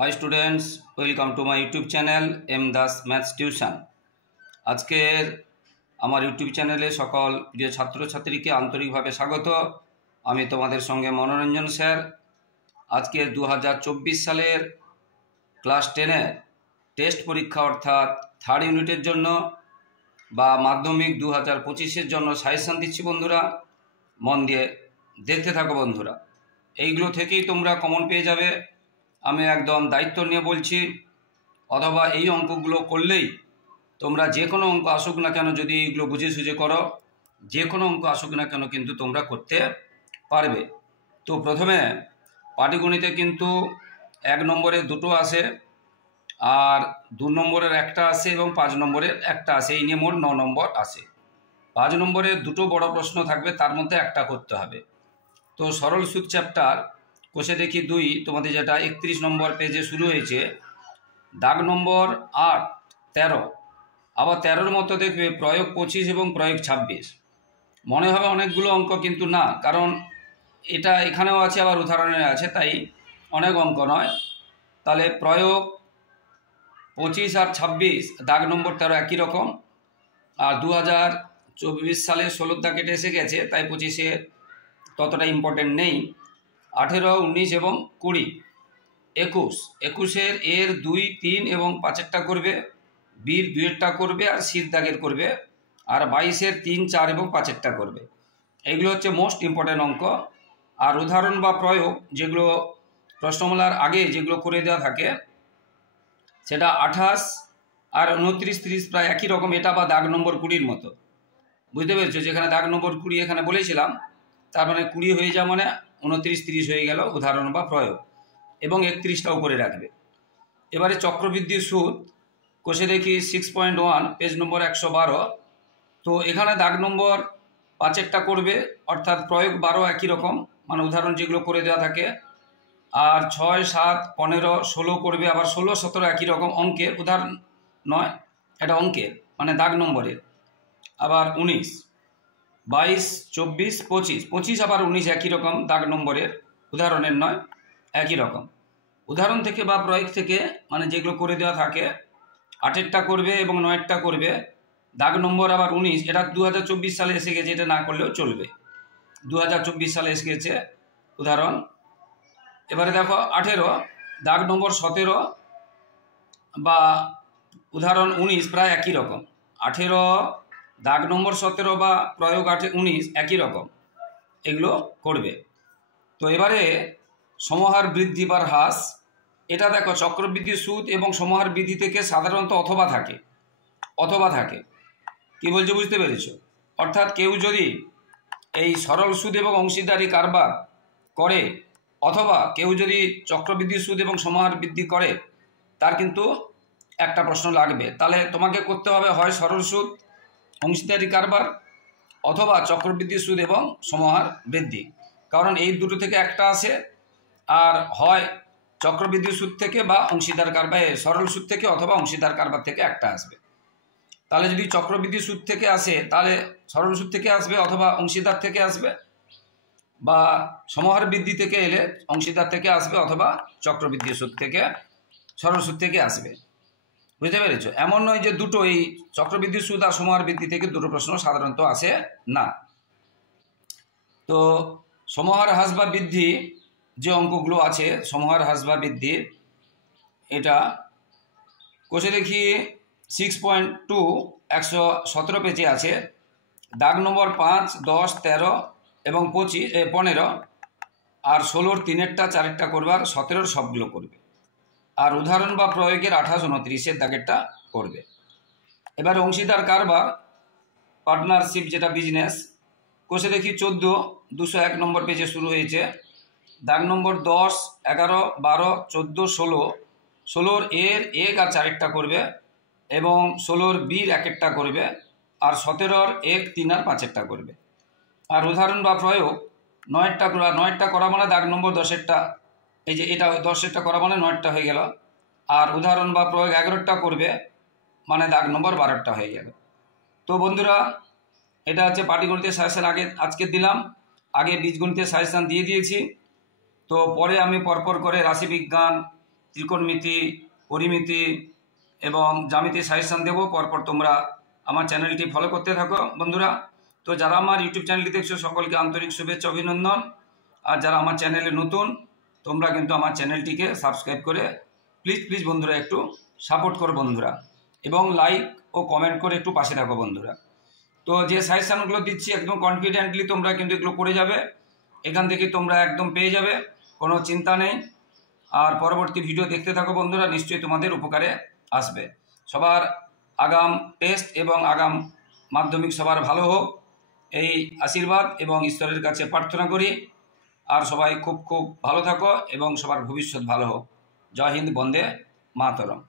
High students welcome to my YouTube channel M Das maths tuition. আজকের আমার YouTube চ্যানেলে সকল প্রিয় ছাত্রছাত্রীকে আন্তরিকভাবে স্বাগত। আমি তোমাদের সঙ্গে মনোরঞ্জন স্যার। আজকের 2024 সালের ক্লাস 10-এর টেস্ট পরীক্ষা অর্থাৎ থার্ড ইউনিটের জন্য বা মাধ্যমিক 2025-এর জন্য সাজেশন দিচ্ছি বন্ধুরা। মন দিয়ে দেখতে থাকো বন্ধুরা, এইগুলো থেকেই তোমরা কমন পেয়ে যাবে। আমি একদম দায়িত্ব নিয়ে বলছি, অথবা এই অঙ্কগুলো করলেই তোমরা যে কোনো অঙ্ক আসুক না কেন, যদি এইগুলো বুঝে সুঝে করো, যে কোনো অঙ্ক আসুক না কেন কিন্তু তোমরা করতে পারবে। তো প্রথমে পাটিগণিতে কিন্তু 1 নম্বরের দুটো আসে, আর 2 নম্বরের একটা আসে এবং 5 নম্বরের একটা আসে। এই নিয়ে মোট 9 নম্বর আসে। 5 নম্বরের দুটো বড় প্রশ্ন থাকবে, তার মধ্যে একটা করতে হবে। তো সরল সুদ চ্যাপ্টার কোষে দেখি 2 তোমাদের যেটা 31 নম্বর পেজে শুরু হয়েছে, দাগ নম্বর 8, 13, আবার 13-র মতো দেখবে প্রয়োগ 25 এবং প্রয়োগ 26। মনে হবে অনেকগুলো অঙ্ক, কিন্তু না, কারণ এটা এখানেও আছে আবার উদাহরণে আছে, তাই অনেক অঙ্ক নয়। তাহলে প্রয়োগ 25 আর 26, দাগ নম্বর 13 একই রকম। আর 2024 সালে 16 দাগ কেটে এসে গেছে, তাই 25-এ ততটা ইম্পর্টেন্ট নেই। 18, 19 এবং 20, 21-এর এর 2, 3 এবং 5-এরটা করবে, বির 2-এরটা করবে আর সির দাগের করবে, আর 22-এর 3, 4 এবং 5-এরটা করবে। এইগুলো হচ্ছে মোস্ট ইম্পর্টেন্ট অঙ্ক। আর উদাহরণ বা প্রয়োগ যেগুলো প্রশ্নমালার আগে যেগুলো করে দেওয়া থাকে, সেটা 28 আর 29, 30 প্রায় একই রকম। এটা বা দাগ নম্বর 20-র মতো, বুঝতে পেরেছো? যেখানে দাগ নম্বর 20 এখানে বলেছিলাম, তার মানে 20 হয়ে যাওয়া মানে 29, 30 হয়ে গেল উদাহরণ বা প্রয়োগ, এবং 31টা উপরে রাখবে। এবারে চক্রবৃদ্ধির সুদ কোষে দেখি 6.1 পেজ নম্বর 112। তো এখানে দাগ নম্বর 5-এরটা করবে, অর্থাৎ প্রয়োগ 12 একই রকম, মানে উদাহরণ যেগুলো করে দেওয়া থাকে। আর 6, 7, 15, 16 করবে, আবার 16, 17 একই রকম অঙ্কের, উদাহরণ নয়, এটা অঙ্কের মানে দাগ নম্বরের। আবার 19, 22, 24, 25 আবার 19 একই রকম, দাগ নম্বরের, উদাহরণের নয়, একই রকম। উদাহরণ থেকে বা প্রয়োগ থেকে মানে যেগুলো করে দেওয়া থাকে, 8-এরটা করবে এবং 9-এরটা করবে, দাগ নম্বর আবার 19। এটা 2024 সালে এসে গেছে, এটা না করলেও চলবে, 2024 সালে এসে গেছে উদাহরণ। এবারে দেখো 18, দাগ নম্বর 17 বা উদাহরণ 19 প্রায় একই রকম। 18, দাগ নম্বর 17 বা প্রয়োগ 19 একই রকম, এগুলো করবে। তো এবারে সমহার বৃদ্ধি বা হ্রাস, এটা দেখো চক্রবৃদ্ধি সুদ এবং সমহার বৃদ্ধি থেকে সাধারণত অথবা থাকে। কি বলছো, বুঝতে পেরেছো? অর্থাৎ কেউ যদি এই সরল সুদ এবং অংশীদারি কারবার করে, অথবা কেউ যদি চক্রবৃদ্ধি সুদ এবং সমহার বৃদ্ধি করে, তার কিন্তু একটা প্রশ্ন লাগবে। তাহলে তোমাকে করতে হবে হয় সরল সুদ অংশীদারি কারবার, অথবা চক্রবৃদ্ধি সুদ এবং সমহার বৃদ্ধি, কারণ এই দুটো থেকে একটা আসে। আর হয় চক্রবৃদ্ধি সুদ থেকে বা অংশীদার কারবার, সরল সুদ থেকে অথবা অংশীদার কারবার থেকে একটা আসবে। তাহলে যদি চক্রবৃদ্ধি সুদ থেকে আসে, তাহলে সরল সুদ থেকে আসবে অথবা অংশীদার থেকে আসবে, বা সমহার বৃদ্ধি থেকে এলে অংশীদার থেকে আসবে অথবা চক্রবৃদ্ধি সুদ থেকে, সরল সুদ থেকে আসবে, বুঝতে পেরেছো? এমন নয় যে দুটো, এই চক্রবৃদ্ধি সুদ আর সমহার বৃদ্ধি থেকে দুটো প্রশ্ন সাধারণত আসে না। তো সমহার হ্রাস বা বৃদ্ধি যে অঙ্কগুলো আছে, সমহার হ্রাস বা বৃদ্ধি, এটা কোষে দেখি 6.2 117 পেজে আছে, দাগ নম্বর 5, 10, 13 এবং 15, আর 16-র 3-এরটা 4-এরটা করবে, আর 17-র সবগুলো করবে। আর উদাহরণ বা প্রয়োগের 28, 29-এর দাগেরটা করবে। এবার অংশীদার কারবার পার্টনারশিপ, যেটা বিজনেস, কোষে দেখি 14, 201 নম্বর পেজে শুরু হয়েছে, দাগ নম্বর 10, 11, 12, 14, 16, 16-র এর 1 আর 4-এরটা করবে, এবং 16-র বির 1-এরটা করবে, আর 17-র 1, 3 আর 5-এরটা করবে। আর উদাহরণ বা প্রয়োগ 9-টা করা মানে দাগ নম্বর 10-এরটা, এই যে এটা 10-এরটা করা মানে 9-টা হয়ে গেল। আর উদাহরণ বা প্রয়োগ 11-টা করবে, মানে দাগ নম্বর 12-টা হয়ে গেল। তো বন্ধুরা, এটা হচ্ছে পাটিগণিতের সাজেশন আজকে দিলাম। আগে বীজগণিতের সাজেশন দিয়ে দিয়েছি। তো পরে আমি পরপর করে রাশিবিজ্ঞান, ত্রিকোণমিতি, পরিমিতি এবং জ্যামিতি সাজেশন দেবো। পরপর তোমরা আমার চ্যানেলটি ফলো করতে থাকো বন্ধুরা। তো যারা আমার ইউটিউব চ্যানেলটি দেখছো সকলকে আন্তরিক শুভেচ্ছা অভিনন্দন। আর যারা আমার চ্যানেলে নতুন তোমরা কিন্তু আমার চ্যানেলটিকে সাবস্ক্রাইব করে প্লিজ বন্ধুরা একটু সাপোর্ট করো বন্ধুরা, এবং লাইক ও কমেন্ট করে একটু পাশে থাকো বন্ধুরা। তো যে সাজেশনগুলো দিচ্ছি একদম কনফিডেন্টলি তোমরা কিন্তু এগুলো করে যাবে, এখান থেকে তোমরা একদম পেয়ে যাবে, কোনো চিন্তা নেই। আর পরবর্তী ভিডিও দেখতে থাকো বন্ধুরা, নিশ্চয়ই তোমাদের উপকারে আসবে। সবার আগাম টেস্ট এবং আগাম মাধ্যমিক সবার ভালো হোক, এই আশীর্বাদ এবং ঈশ্বরের কাছে প্রার্থনা করি। আর সবাই খুব ভালো থাকো এবং সবার ভবিষ্যৎ ভালো হোক। জয় হিন্দ, বন্দে মাতরম।